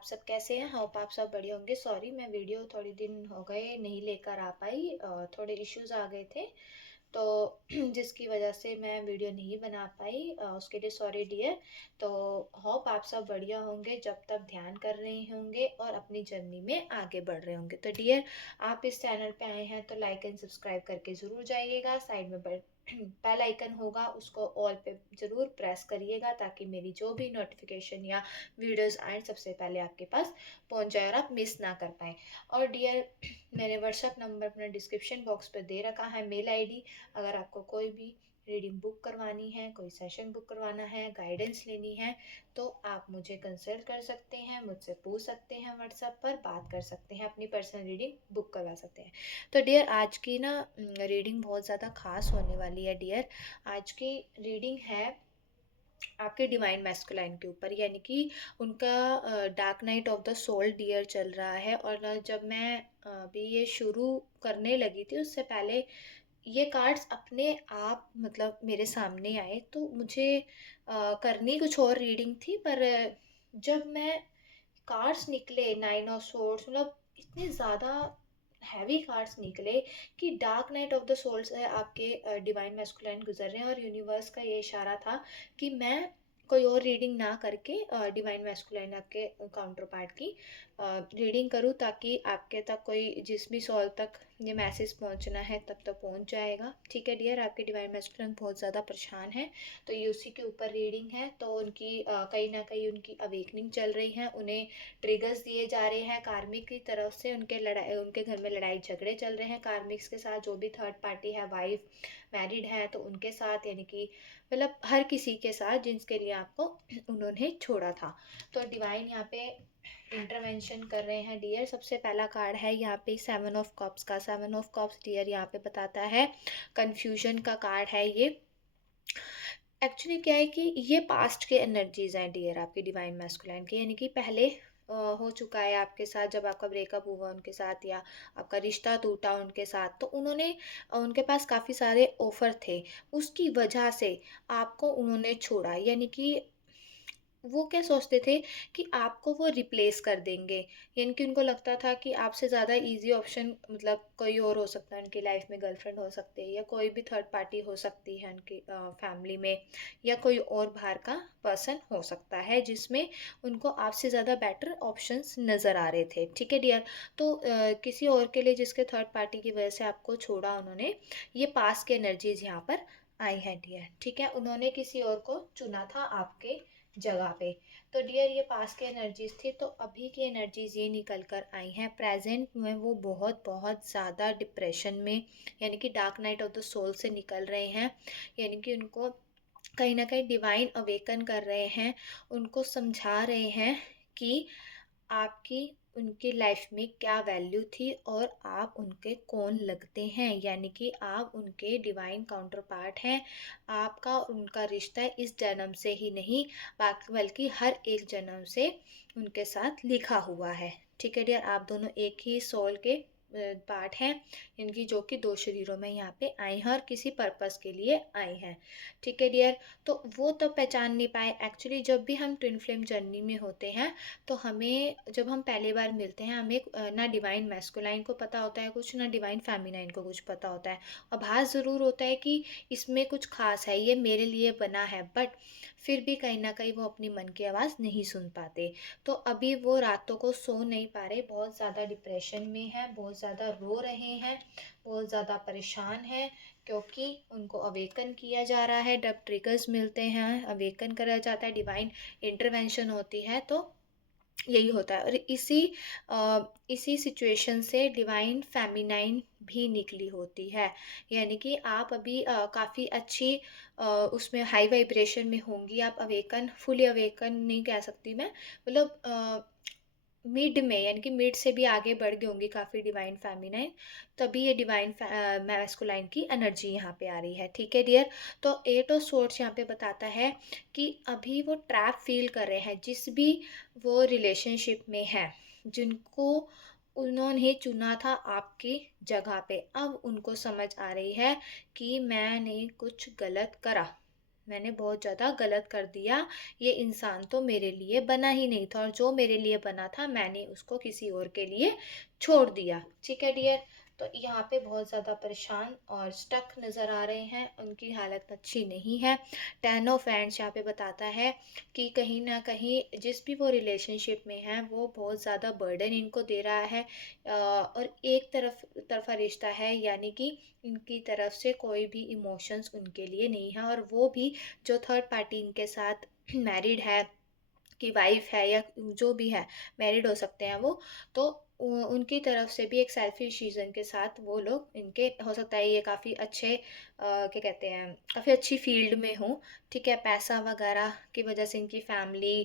आप सब कैसे हैं? होप आप सब बढ़िया होंगे। सॉरी मैं वीडियो थोड़ी दिन हो गए नहीं लेकर आ पाई, थोड़े इश्यूज आ गए थे तो जिसकी वजह से मैं वीडियो नहीं बना पाई, उसके लिए सॉरी डियर। तो होप आप सब बढ़िया होंगे, जब तक ध्यान कर रहे होंगे और अपनी जर्नी में आगे बढ़ रहे होंगे। तो डियर, आप इस चैनल पे आए हैं तो लाइक एंड सब्सक्राइब करके ज़रूर जाइएगा। साइड में बेल आइकन होगा, उसको ऑल पे ज़रूर प्रेस करिएगा ताकि मेरी जो भी नोटिफिकेशन या वीडियोस आए सबसे पहले आपके पास पहुंच जाए और आप मिस ना कर पाएँ। और डियर, मैंने व्हाट्सएप नंबर अपने डिस्क्रिप्शन बॉक्स पर दे रखा है, मेल आईडी। अगर आपको कोई भी रीडिंग बुक करवानी है, कोई सेशन बुक करवाना है, गाइडेंस लेनी है, तो आप मुझे कंसल्ट कर सकते हैं, मुझसे पूछ सकते हैं, व्हाट्सएप पर बात कर सकते हैं, अपनी पर्सनल रीडिंग बुक करवा सकते हैं। तो डियर, आज की ना रीडिंग बहुत ज़्यादा खास होने वाली है डियर। आज की रीडिंग है आपके डिवाइन मैस्कुलाइन के ऊपर, यानी कि उनका dark night of the soul dear चल रहा है। और जब मैं अभी ये शुरू करने लगी थी उससे पहले ये कार्ड्स अपने आप मतलब मेरे सामने आए, तो मुझे करनी कुछ और रीडिंग थी, पर जब मैं कार्ड्स निकले नाइन ऑफ सोर्ड्स, मतलब इतने ज़्यादा हैवी कार्ड्स निकले कि dark night of the soul से आपके डिवाइन मैस्कुलाइन गुजर रहे हैं। और यूनिवर्स का ये इशारा था कि मैं कोई और रीडिंग ना करके डिवाइन मैस्कुलाइन आपके काउंटर पार्ट की रीडिंग करूँ, ताकि आपके तक कोई जिस भी सोल तक ये मैसेज पहुंचना है तब तक पहुंच जाएगा। ठीक है डियर, आपके डिवाइन मैस्कुलाइन बहुत ज़्यादा परेशान है, तो ये उसी के ऊपर रीडिंग है। तो उनकी कहीं ना कहीं उनकी अवेकनिंग चल रही है, उन्हें ट्रिगर्स दिए जा रहे हैं कार्मिक की तरफ से, उनके घर में लड़ाई झगड़े चल रहे हैं कार्मिक्स के साथ, जो भी थर्ड पार्टी है, वाइफ मैरिड है तो उनके साथ, यानी कि मतलब हर किसी के साथ जिनके लिए आपको उन्होंने छोड़ा था। तो डिवाइन यहाँ पे इंटरवेंशन कर रहे हैं डियर। सबसे पहला कार्ड है यहाँ पे सेवन ऑफ कप्स का। सेवन ऑफ कप्स डियर यहाँ पे बताता है कंफ्यूजन का कार्ड है ये। एक्चुअली क्या है कि ये पास्ट के एनर्जीज हैं डियर आपकी डिवाइन मैस्कुलाइन के, यानी कि पहले हो चुका है आपके साथ, जब आपका ब्रेकअप हुआ उनके साथ या आपका रिश्ता टूटा उनके साथ, तो उन्होंने उनके पास काफ़ी सारे ऑफर थे, उसकी वजह से आपको उन्होंने छोड़ा। यानी कि वो क्या सोचते थे कि आपको वो रिप्लेस कर देंगे, यानी कि उनको लगता था कि आपसे ज़्यादा इजी ऑप्शन मतलब कोई और हो सकता है उनकी लाइफ में, गर्लफ्रेंड हो सकती है या कोई भी थर्ड पार्टी हो सकती है उनकी फैमिली में, या कोई और बाहर का पर्सन हो सकता है जिसमें उनको आपसे ज़्यादा बेटर ऑप्शंस नज़र आ रहे थे। ठीक है डियर, तो किसी और के लिए जिसके थर्ड पार्टी की वजह से आपको छोड़ा उन्होंने, ये पास के एनर्जीज यहाँ पर आई हैं डियर। ठीक है, उन्होंने किसी और को चुना था आपके जगह पे। तो डियर, ये पास की एनर्जीज थी, तो अभी की एनर्जीज ये निकल कर आई हैं प्रेजेंट में वो बहुत बहुत ज़्यादा डिप्रेशन में, यानी कि dark night of the soul से निकल रहे हैं। यानी कि उनको कहीं ना कहीं डिवाइन अवेकन कर रहे हैं, उनको समझा रहे हैं कि आपकी उनकी लाइफ में क्या वैल्यू थी और आप उनके कौन लगते हैं, यानी कि आप उनके डिवाइन काउंटर पार्ट हैं। आपका और उनका रिश्ता इस जन्म से ही नहीं बल्कि हर एक जन्म से उनके साथ लिखा हुआ है। ठीक है डियर, आप दोनों एक ही सोल के पार्ट हैं, इनकी जो कि दो शरीरों में यहाँ पे आए हैं और किसी पर्पस के लिए आए हैं। ठीक है डियर, तो वो तो पहचान नहीं पाए। एक्चुअली जब भी हम ट्विन फ्लेम जर्नी में होते हैं तो हमें, जब हम पहली बार मिलते हैं, हमें ना डिवाइन मैस्कुलाइन को पता होता है कुछ, ना डिवाइन फेमिनाइन को कुछ पता होता है। आभास ज़रूर होता है कि इसमें कुछ खास है, ये मेरे लिए बना है, बट फिर भी कहीं ना कहीं वो अपनी मन की आवाज़ नहीं सुन पाते। तो अभी वो रातों को सो नहीं पा रहे, बहुत ज़्यादा डिप्रेशन में है, बहुत ज़्यादा रो रहे हैं, बहुत ज़्यादा परेशान हैं, क्योंकि उनको अवेकन किया जा रहा है। जब ट्रिगर्स मिलते हैं, अवेकन करा जाता है, डिवाइन इंटरवेंशन होती है, तो यही होता है। और इसी सिचुएशन से डिवाइन फेमिनाइन भी निकली होती है, यानी कि आप अभी काफ़ी अच्छी उसमें हाई वाइब्रेशन में होंगी। आप अवेकन, फुली अवेकन नहीं कह सकती मैं, मतलब मिड में, यानी कि मिड से भी आगे बढ़ गई होंगी काफ़ी डिवाइन फेमिनाइन, तभी ये डिवाइन मैस्कुलाइन की एनर्जी यहाँ पे आ रही है। ठीक है डियर, तो एट ऑफ सोर्ड्स यहाँ पे बताता है कि अभी वो ट्रैप फील कर रहे हैं, जिस भी वो रिलेशनशिप में है, जिनको उन्होंने चुना था आपकी जगह पे, अब उनको समझ आ रही है कि मैंने कुछ गलत करा, मैंने बहुत ज़्यादा गलत कर दिया, ये इंसान तो मेरे लिए बना ही नहीं था और जो मेरे लिए बना था मैंने उसको किसी और के लिए छोड़ दिया। ठीक है डियर। तो यहाँ पे बहुत ज़्यादा परेशान और स्टक नज़र आ रहे हैं, उनकी हालत अच्छी नहीं है। 10 ऑफ हैंड्स यहाँ पे बताता है कि कहीं ना कहीं जिस भी वो रिलेशनशिप में है वो बहुत ज़्यादा बर्डन इनको दे रहा है, और एक तरफा रिश्ता है, यानी कि इनकी तरफ से कोई भी इमोशंस उनके लिए नहीं है, और वो भी जो थर्ड पार्टी इनके साथ मैरिड है, की वाइफ है या जो भी है, मैरिड हो सकते हैं वो, तो उनकी तरफ से भी एक सेल्फिश रीज़न के साथ वो लोग, इनके हो सकता है ये काफ़ी अच्छे क्या कहते हैं, काफ़ी अच्छी फील्ड में हो, ठीक है, पैसा वगैरह की वजह से इनकी फैमिली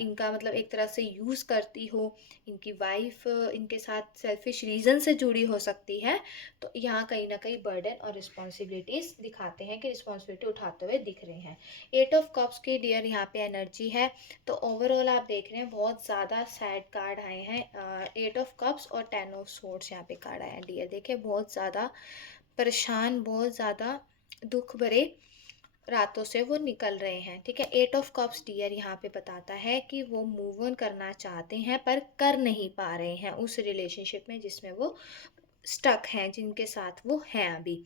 इनका मतलब एक तरह से यूज़ करती हो, इनकी वाइफ इनके साथ सेल्फिश रीज़न से जुड़ी हो सकती है। तो यहाँ कहीं ना कहीं बर्डन और रिस्पॉन्सिबिलिटीज़ दिखाते हैं कि रिस्पॉन्सिबिलिटी उठाते हुए दिख रहे हैं। 8 ऑफ कप्स की डियर यहाँ पे एनर्जी है। तो ओवरऑल आप देख रहे हैं बहुत ज़्यादा सैड कार्ड आए हैं, 8 ऑफ कप्स और 10 ऑफ सोर्ड्स यहाँ पे कार्ड आए हैं डियर। देखिए बहुत ज़्यादा परेशान, बहुत ज़्यादा दुख भरे रातों से वो निकल रहे हैं। ठीक है, 8 ऑफ कप्स डियर यहाँ पे बताता है कि वो मूव ऑन करना चाहते हैं पर कर नहीं पा रहे हैं उस रिलेशनशिप में जिसमें वो स्टक हैं, जिनके साथ वो हैं अभी।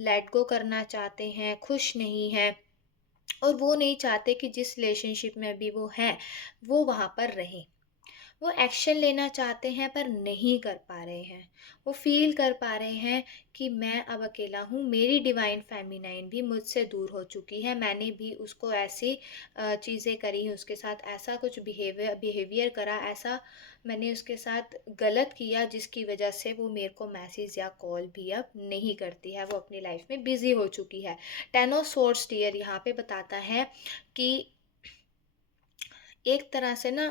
लेट गो करना चाहते हैं, खुश नहीं है, और वो नहीं चाहते कि जिस रिलेशनशिप में अभी वो हैं वो वहाँ पर रहें। वो एक्शन लेना चाहते हैं पर नहीं कर पा रहे हैं। वो फ़ील कर पा रहे हैं कि मैं अब अकेला हूँ, मेरी डिवाइन फेमिनाइन भी मुझसे दूर हो चुकी है। मैंने भी उसको ऐसी चीज़ें करी, उसके साथ ऐसा कुछ बिहेवियर करा, ऐसा मैंने उसके साथ गलत किया जिसकी वजह से वो मेरे को मैसेज या कॉल भी अब नहीं करती है, वो अपनी लाइफ में बिज़ी हो चुकी है। 10 ऑफ सोर्ड्स डियर यहाँ पे बताता है कि एक तरह से ना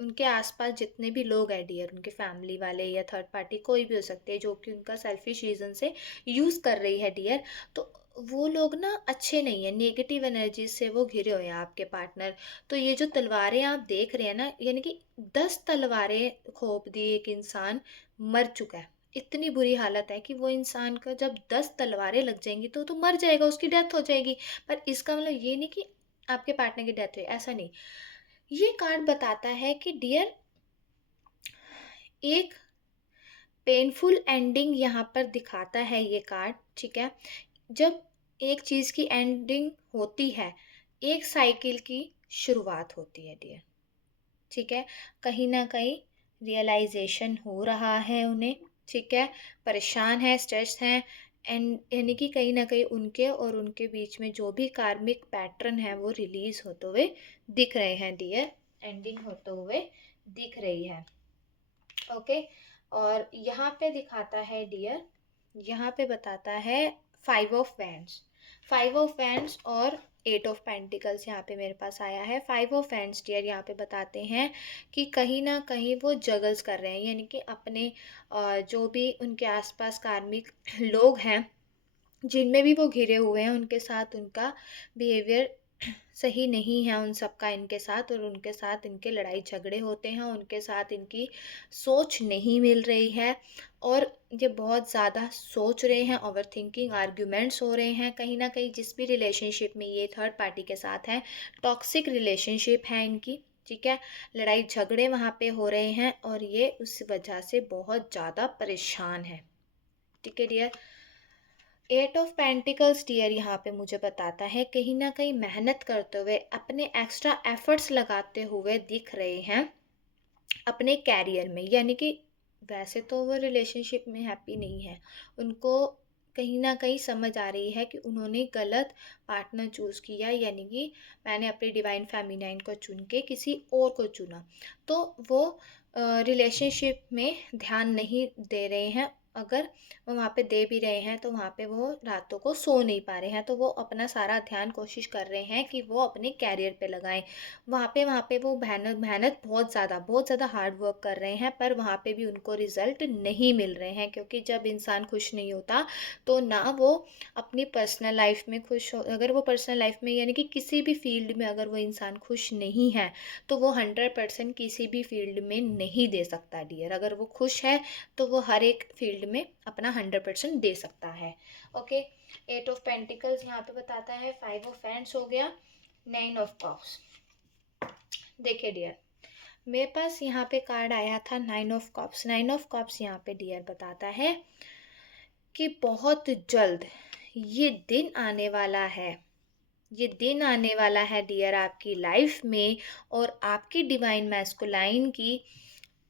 उनके आसपास जितने भी लोग हैं डियर, उनके फैमिली वाले या थर्ड पार्टी कोई भी हो सकते हैं जो कि उनका सेल्फिश रीज़न से यूज़ कर रही है डियर, तो वो लोग ना अच्छे नहीं है, नेगेटिव एनर्जी से वो घिरे हुए हैं आपके पार्टनर। तो ये जो तलवारें आप देख रहे हैं ना, यानी कि 10 तलवारें खोप दी एक इंसान मर चुका है। इतनी बुरी हालत है कि वो इंसान का जब 10 तलवारें लग जाएंगी तो मर जाएगा, उसकी डेथ हो जाएगी। पर इसका मतलब ये नहीं कि आपके पार्टनर की डेथ हुई, ऐसा नहीं। ये कार्ड बताता है कि डियर एक पेनफुल एंडिंग यहाँ पर दिखाता है ये कार्ड। ठीक है, जब एक चीज़ की एंडिंग होती है एक साइकिल की शुरुआत होती है डियर। ठीक है, कहीं ना कहीं रियलाइजेशन हो रहा है उन्हें। ठीक है, परेशान है, स्ट्रेस हैं, एंड यानी कि कहीं ना कहीं उनके और उनके बीच में जो भी कार्मिक पैटर्न है वो रिलीज होते हुए दिख रहे हैं डियर, एंडिंग होते हुए दिख रही है। ओके, और यहाँ पे दिखाता है डियर, यहाँ पे बताता है 5 ऑफ वैंड्स। 5 ऑफ वैंड्स और 8 ऑफ पेंटिकल्स यहाँ पे मेरे पास आया है। 5 ऑफ वैंड्स डियर यहाँ पे बताते हैं कि कहीं ना कहीं वो जगल्स कर रहे हैं, यानी कि अपने जो भी उनके आसपास कार्मिक लोग हैं जिनमें भी वो घिरे हुए हैं उनके साथ उनका बिहेवियर सही नहीं है उन सबका इनके साथ, और उनके साथ इनके लड़ाई झगड़े होते हैं, उनके साथ इनकी सोच नहीं मिल रही है, और ये बहुत ज़्यादा सोच रहे हैं, ओवर थिंकिंग आर्ग्यूमेंट्स हो रहे हैं। कहीं ना कहीं जिस भी रिलेशनशिप में ये थर्ड पार्टी के साथ हैं, टॉक्सिक रिलेशनशिप है इनकी। ठीक है, लड़ाई झगड़े वहाँ पे हो रहे हैं और ये उस वजह से बहुत ज़्यादा परेशान है। ठीक है डियर, 8 ऑफ पेंटिकल्स डियर यहाँ पे मुझे बताता है कहीं ना कहीं मेहनत करते हुए, अपने एक्स्ट्रा एफर्ट्स लगाते हुए दिख रहे हैं अपने कैरियर में, यानी कि वैसे तो वो रिलेशनशिप में हैप्पी नहीं है, उनको कहीं ना कहीं समझ आ रही है कि उन्होंने गलत पार्टनर चूज़ किया, यानी कि मैंने अपनी डिवाइन फेमिनाइन को चुन के किसी और को चुना। तो वो रिलेशनशिप में ध्यान नहीं दे रहे हैं, अगर वो वहाँ पे दे भी रहे हैं तो वहाँ पे वो रातों को सो नहीं पा रहे हैं, तो वो अपना सारा ध्यान कोशिश कर रहे हैं कि वो अपने कैरियर पे लगाएं। वहाँ पे वो मेहनत मेहनत बहुत ज़्यादा हार्ड वर्क कर रहे हैं, पर वहाँ पे भी उनको रिजल्ट नहीं मिल रहे हैं, क्योंकि जब इंसान खुश नहीं होता तो ना वो अपनी पर्सनल लाइफ में खुश हो, अगर वो पर्सनल लाइफ में यानी कि किसी भी फील्ड में अगर वो इंसान खुश नहीं है तो वो 100% किसी भी फील्ड में नहीं दे सकता डियर। अगर वो खुश है तो वो हर एक फील्ड फील्ड में अपना 100% दे सकता है। ओके, 8 ऑफ पेंटिकल्स यहाँ पे बताता है, 5 ऑफ हैंड्स हो गया, 9 ऑफ कप्स। देखिए डियर, मेरे पास यहाँ पे कार्ड आया था 9 ऑफ कप्स। 9 ऑफ कप्स यहाँ पे डियर बताता है कि बहुत जल्द ये दिन आने वाला है, ये दिन आने वाला है डियर आपकी लाइफ में और आपकी डिवाइन मैस्कुलाइन की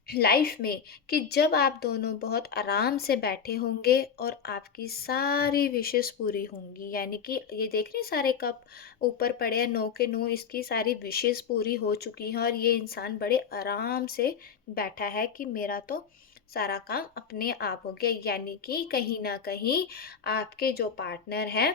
लाइफ में, कि जब आप दोनों बहुत आराम से बैठे होंगे और आपकी सारी विशेस पूरी होंगी। यानी कि ये देख रहे हैं सारे कप ऊपर पड़े हैं, 9 के 9 इसकी सारी विशेस पूरी हो चुकी हैं और ये इंसान बड़े आराम से बैठा है कि मेरा तो सारा काम अपने आप हो गया। यानी कि कहीं ना कहीं आपके जो पार्टनर हैं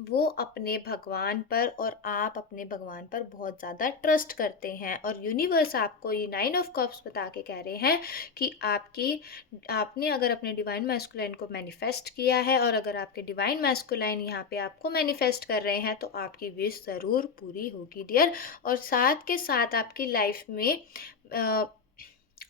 वो अपने भगवान पर और आप अपने भगवान पर बहुत ज़्यादा ट्रस्ट करते हैं और यूनिवर्स आपको ये 9 ऑफ कप्स बता के कह रहे हैं कि आपने अगर अपने डिवाइन मैस्कुलाइन को मैनिफेस्ट किया है और अगर आपके डिवाइन मैस्कुलाइन यहाँ पे आपको मैनिफेस्ट कर रहे हैं तो आपकी विश ज़रूर पूरी होगी डियर। और साथ के साथ आपकी लाइफ में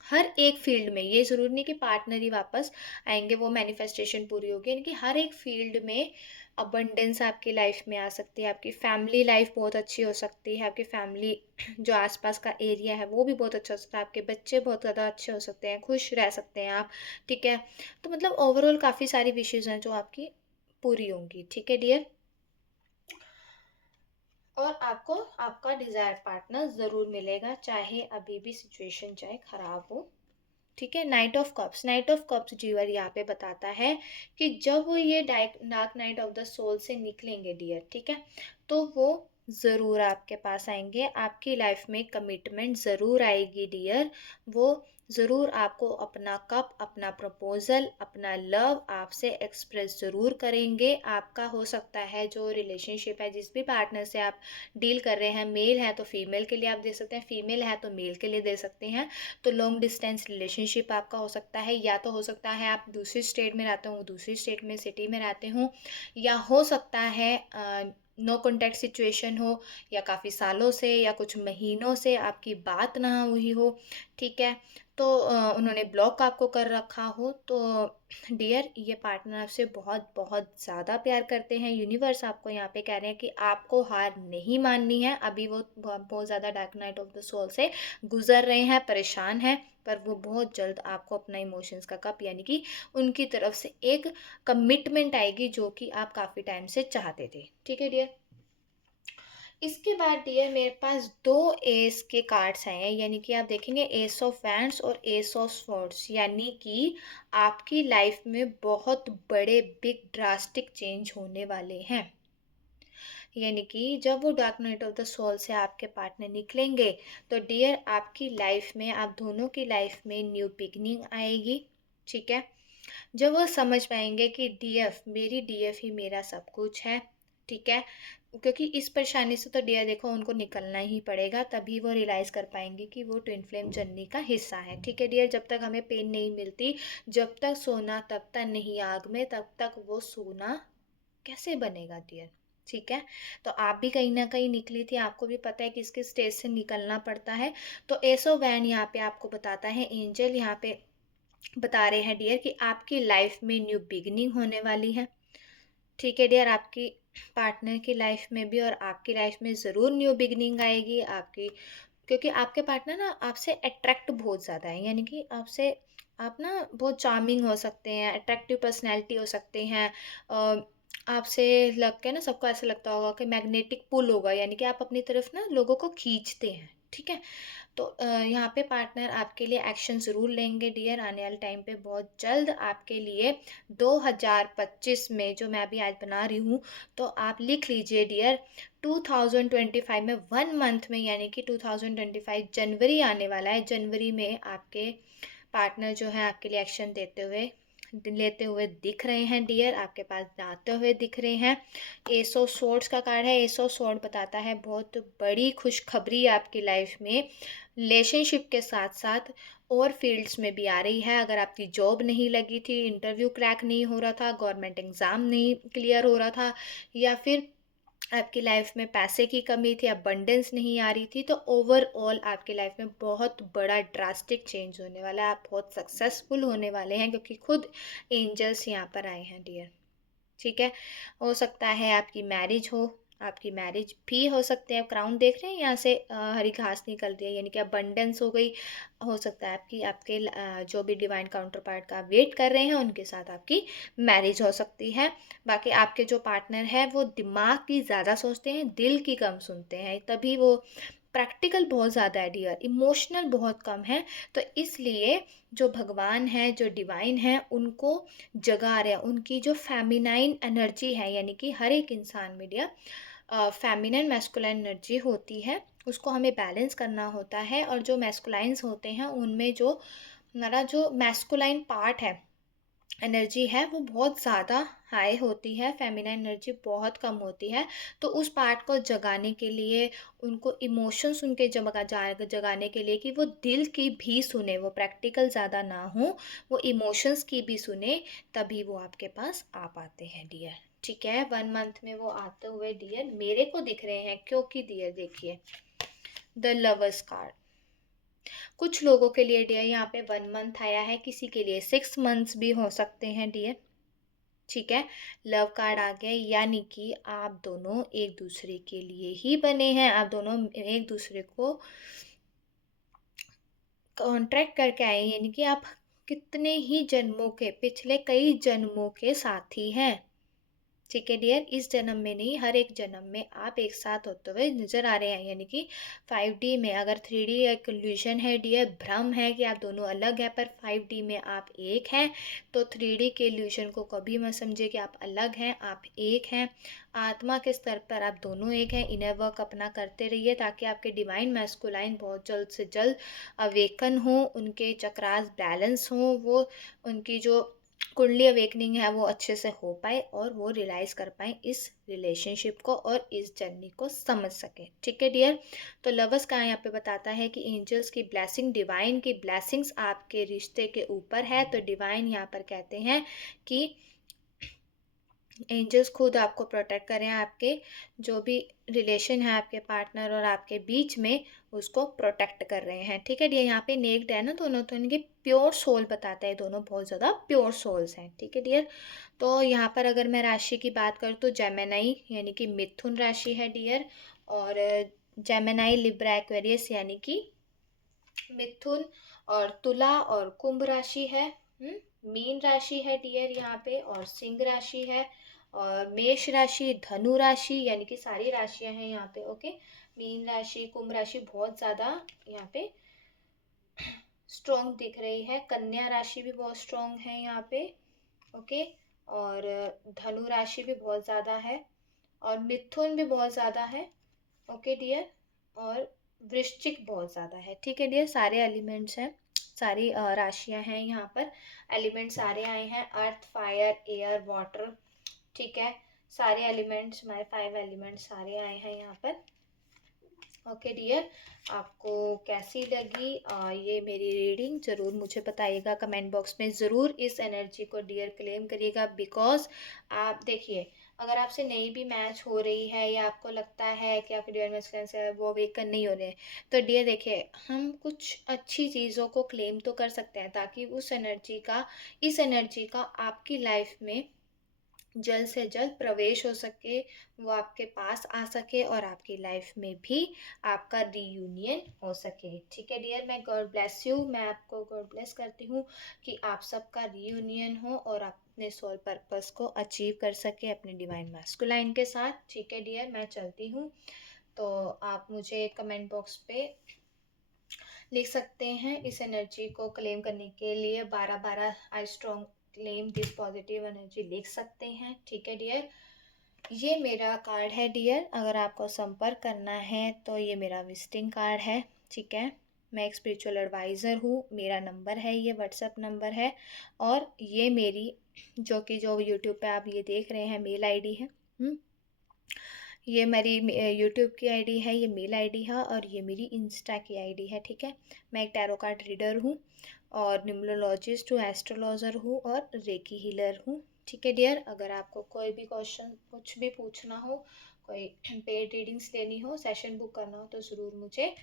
हर एक फील्ड में, ये ज़रूरी नहीं कि पार्टनर ही वापस आएंगे वो मैनिफेस्टेशन पूरी होगी, यानी कि हर एक फील्ड में अबंडेंस आपकी लाइफ में आ सकती है। आपकी फैमिली लाइफ बहुत अच्छी हो सकती है, आपकी फैमिली जो आसपास का एरिया है वो भी बहुत अच्छा हो सकता है, आपके बच्चे बहुत ज़्यादा अच्छे हो सकते हैं, खुश रह सकते हैं आप। ठीक है, तो मतलब ओवरऑल काफ़ी सारी विशेज़ हैं जो आपकी पूरी होंगी। ठीक है डियर, और आपको आपका डिज़ायर पार्टनर ज़रूर मिलेगा, चाहे अभी भी सिचुएशन चाहे ख़राब हो। ठीक है, night of cups, night of cups जीवर यहाँ पे बताता है कि जब वो ये dark night of the soul से निकलेंगे डियर, ठीक है, तो वो ज़रूर आपके पास आएंगे, आपकी लाइफ में कमिटमेंट ज़रूर आएगी डियर। वो ज़रूर आपको अपना कप, अपना प्रपोज़ल, अपना लव आपसे एक्सप्रेस ज़रूर करेंगे। आपका हो सकता है जो रिलेशनशिप है, जिस भी पार्टनर से आप डील कर रहे हैं, मेल है तो फीमेल के लिए आप दे सकते हैं, फीमेल है तो मेल के लिए दे सकते हैं। तो लॉन्ग डिस्टेंस रिलेशनशिप आपका हो सकता है, या तो हो सकता है आप दूसरी स्टेट में रहते हो, दूसरी स्टेट में सिटी में रहते हो, या हो सकता है नो कॉन्टैक्ट सिचुएशन हो, या काफ़ी सालों से या कुछ महीनों से आपकी बात ना हुई हो। ठीक है, तो उन्होंने ब्लॉक आपको कर रखा हो। तो डियर, ये पार्टनर आपसे बहुत बहुत ज़्यादा प्यार करते हैं। यूनिवर्स आपको यहाँ पे कह रहे हैं कि आपको हार नहीं माननी है। अभी वो बहुत ज़्यादा dark night of the soul से गुजर रहे हैं, परेशान हैं, पर वो बहुत जल्द आपको अपना इमोशंस का कप, यानी कि उनकी तरफ से एक कमिटमेंट आएगी जो कि आप काफ़ी टाइम से चाहते थे। ठीक है डियर, इसके बाद डियर मेरे पास 2 एस के कार्ड्स आए हैं, यानी कि आप देखेंगे एस ऑफ वैंड्स और एस ऑफ स्वॉर्ड्स, यानी कि आपकी लाइफ में बहुत बड़े बिग ड्रास्टिक चेंज होने वाले हैं। यानी कि जब वो dark night of the soul से आपके पार्टनर निकलेंगे तो डियर आपकी लाइफ में, आप दोनों की लाइफ में न्यू बिगनिंग आएगी। ठीक है, जब वो समझ पाएंगे कि डीएफ, मेरी डीएफ ही मेरा सब कुछ है। ठीक है, क्योंकि इस परेशानी से तो डियर देखो उनको निकलना ही पड़ेगा, तभी वो रियलाइज़ कर पाएंगे कि वो ट्विन फ्लेम जर्नी का हिस्सा है। ठीक है डियर, जब तक हमें पेन नहीं मिलती, जब तक सोना तब तक नहीं आग में, तब तक वो सोना कैसे बनेगा डियर। ठीक है, तो आप भी कहीं ना कहीं निकली थी, आपको भी पता है किस किस स्टेज से निकलना पड़ता है। तो एसो वैन यहाँ पे आपको बताता है, एंजल यहाँ पे बता रहे हैं डियर कि आपकी लाइफ में न्यू बिगनिंग होने वाली है। ठीक है डियर, आपकी पार्टनर की लाइफ में भी और आपकी लाइफ में ज़रूर न्यू बिगनिंग आएगी आपकी, क्योंकि आपके पार्टनर ना आपसे अट्रैक्ट बहुत ज़्यादा है। यानी कि आपसे, आप ना बहुत चार्मिंग हो सकते हैं, अट्रैक्टिव पर्सनैलिटी हो सकते हैं। आपसे लग के ना सबको ऐसा लगता होगा कि मैग्नेटिक पुल होगा, यानी कि आप अपनी तरफ ना लोगों को खींचते हैं। ठीक है, तो यहाँ पे पार्टनर आपके लिए एक्शन ज़रूर लेंगे डियर आने वाले टाइम पे, बहुत जल्द आपके लिए। 2025 में जो मैं अभी आज बना रही हूँ, तो आप लिख लीजिए डियर, 2025 में 1 मंथ में, यानी कि 2025 जनवरी आने वाला है। जनवरी में आपके पार्टनर जो है आपके लिए एक्शन लेते हुए दिख रहे हैं डियर, आपके पास आते हुए दिख रहे हैं। एस ऑफ स्वॉर्ड्स का कार्ड है। एस ऑफ स्वॉर्ड बताता है बहुत बड़ी खुशखबरी आपकी लाइफ में, रिलेशनशिप के साथ साथ और फील्ड्स में भी आ रही है। अगर आपकी जॉब नहीं लगी थी, इंटरव्यू क्रैक नहीं हो रहा था, गवर्नमेंट एग्ज़ाम नहीं क्लियर हो रहा था, या फिर आपकी लाइफ में पैसे की कमी थी, अबंडेंस नहीं आ रही थी, तो ओवरऑल आपकी लाइफ में बहुत बड़ा ड्रास्टिक चेंज होने वाला है। आप बहुत सक्सेसफुल होने वाले हैं, क्योंकि खुद एंजल्स यहाँ पर आए हैं डियर। ठीक है। हो सकता है आपकी मैरिज हो, आपकी मैरिज भी हो सकती है। आप क्राउन देख रहे हैं, यहाँ से हरी घास निकल रही है, यानी कि अबंडेंस हो गई। हो सकता है आपकी आपके जो भी डिवाइन काउंटर पार्ट का वेट कर रहे हैं उनके साथ आपकी मैरिज हो सकती है। बाकी आपके जो पार्टनर है वो दिमाग की ज़्यादा सोचते हैं, दिल की कम सुनते हैं, तभी वो प्रैक्टिकल बहुत ज़्यादा है डियर, इमोशनल बहुत कम है। तो इसलिए जो भगवान है, जो डिवाइन है, उनको जगा रहे हैं। उनकी जो फेमिनाइन एनर्जी है, यानी कि हर एक इंसान में डियर फेमिनाइन मैस्कुलाइन एनर्जी होती है, उसको हमें बैलेंस करना होता है। और जो मैस्कुलाइंस होते हैं उनमें जो हमारा जो मैस्कुलाइन पार्ट है, एनर्जी है, वो बहुत ज़्यादा हाई होती है, फेमिनाइन एनर्जी बहुत कम होती है। तो उस पार्ट को जगाने के लिए, उनको इमोशंस उनके जगाने के लिए, कि वो दिल की भी सुने, वो प्रैक्टिकल ज़्यादा ना हो, वो इमोशंस की भी सुने, तभी वो आपके पास आ पाते हैं डियर। ठीक है, 1 मंथ में वो आते हुए डियर मेरे को दिख रहे हैं, क्योंकि डियर देखिए द लवर्स कार्ड कुछ लोगों के लिए डियर यहाँ पे 1 मंथ आया है, किसी के लिए 6 मंथ्स भी हो सकते हैं डियर। ठीक है। लव कार्ड आ गया, यानी कि आप दोनों एक दूसरे के लिए ही बने हैं, आप दोनों एक दूसरे को कॉन्ट्रैक्ट करके आए हैं, यानी कि आप कितने ही जन्मों के, पिछले कई जन्मों के साथी हैं। ठीक है डियर, इस जन्म में नहीं, हर एक जन्म में आप एक साथ होते हुए नजर आ रहे हैं। यानी कि 5D में, अगर 3D एक इल्यूजन है डियर, भ्रम है कि आप दोनों अलग हैं, पर 5D में आप एक हैं। तो 3D के इल्यूजन को कभी मत समझे कि आप अलग हैं, आप एक हैं। आत्मा के स्तर पर आप दोनों एक हैं। इनर वर्क अपना करते रहिए, ताकि आपके डिवाइन मैस्कुलाइन बहुत जल्द से जल्द अवेकन हो, उनके चक्रास बैलेंस हो, वो उनकी जो कुंडली अवेकनिंग है वो अच्छे से हो पाए, और वो रियलाइज कर पाए इस रिलेशनशिप को और इस जर्नी को समझ सके। ठीक है डियर। तो लवर्स का यहाँ पे बताता है कि एंजल्स की ब्लेसिंग, डिवाइन की ब्लेसिंग्स आपके रिश्ते के ऊपर है। तो डिवाइन यहाँ पर कहते हैं कि एंजल्स खुद आपको प्रोटेक्ट करें, आपके जो भी रिलेशन है आपके पार्टनर और आपके बीच में, उसको प्रोटेक्ट कर रहे हैं। ठीक है डियर, यहाँ पे नेक्ड है ना दोनों, तो इनके प्योर सोल बताता है, दोनों बहुत ज़्यादा प्योर सोल्स हैं। ठीक है डियर। तो यहाँ पर अगर मैं राशि की बात करूँ तो जेमिनी यानी कि मिथुन राशि है डियर, और जेमिनी लिब्रा एक्वेरियस यानी कि मिथुन और तुला और कुंभ राशि है। मीन राशि है डियर यहाँ पे, और सिंह राशि है, और मेष राशि, धनु राशि, यानी कि सारी राशियां हैं यहाँ पे। ओके। मीन राशि, कुंभ राशि बहुत ज्यादा यहाँ पे स्ट्रॉन्ग दिख रही है। कन्या राशि भी बहुत स्ट्रॉन्ग है यहाँ पे। ओके। और धनु राशि भी बहुत ज्यादा है, और मिथुन भी बहुत ज्यादा है। Okay dear. और वृश्चिक बहुत ज़्यादा है। ठीक है डियर, सारे एलिमेंट्स हैं, सारी राशियां हैं यहाँ पर। एलिमेंट सारे आए हैं, अर्थ, फायर, एयर, वाटर। ठीक है। सारे एलिमेंट्स, हमारे 5 एलिमेंट्स सारे आए हैं यहाँ पर। ओके डियर, आपको कैसी लगी ये मेरी रीडिंग, ज़रूर मुझे बताइएगा कमेंट बॉक्स में। ज़रूर इस एनर्जी को डियर क्लेम करिएगा, बिकॉज आप देखिए, अगर आपसे नहीं भी मैच हो रही है, या आपको लगता है कि आपके डियर में से वो अवेकन नहीं हो रहे हैं, तो डियर देखिए, हम कुछ अच्छी चीज़ों को क्लेम तो कर सकते हैं, ताकि उस एनर्जी का, इस एनर्जी का आपकी लाइफ में जल्द से जल्द प्रवेश हो सके, वो आपके पास आ सके, और आपकी लाइफ में भी आपका रीयूनियन हो सके। ठीक है डियर, मैं गॉड ब्लेस यू, मैं आपको गॉड ब्लेस करती हूँ कि आप सबका रीयूनियन हो, और आप अपने सोल पर्पस को अचीव कर सके अपने डिवाइन मैस्कुलाइन के साथ। ठीक है डियर, मैं चलती हूँ। तो आप मुझे कमेंट बॉक्स पे लिख सकते हैं इस एनर्जी को क्लेम करने के लिए 12-12 I strong claim this positive energy लिख सकते हैं। ठीक है डियर, ये मेरा कार्ड है डियर, अगर आपको संपर्क करना है तो ये मेरा विजिटिंग कार्ड है। ठीक है। मैं एक स्पिरिचुअल एडवाइज़र हूँ, मेरा नंबर है, ये व्हाट्सएप नंबर है, और ये मेरी जो यूट्यूब पे आप ये देख रहे हैं मेल आईडी है। ये मेरी यूट्यूब की आईडी है, ये मेल आईडी है, और ये मेरी इंस्टा की आईडी है। ठीक है। मैं एक टैरो कार्ड रीडर हूँ, और न्यूमरोलॉजिस्ट हूँ, एस्ट्रोलॉजर हूँ, और रेकी हीलर हूँ। ठीक है डियर, अगर आपको कोई भी क्वेश्चन कुछ भी पूछना हो, कोई पेड रीडिंग्स लेनी हो, सेशन बुक करना हो, तो ज़रूर मुझे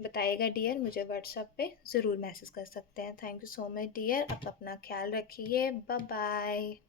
बताइएगा डियर। मुझे व्हाट्सएप पे ज़रूर मैसेज कर सकते हैं। Thank you so much dear, आप अपना ख्याल रखिए। Bye bye.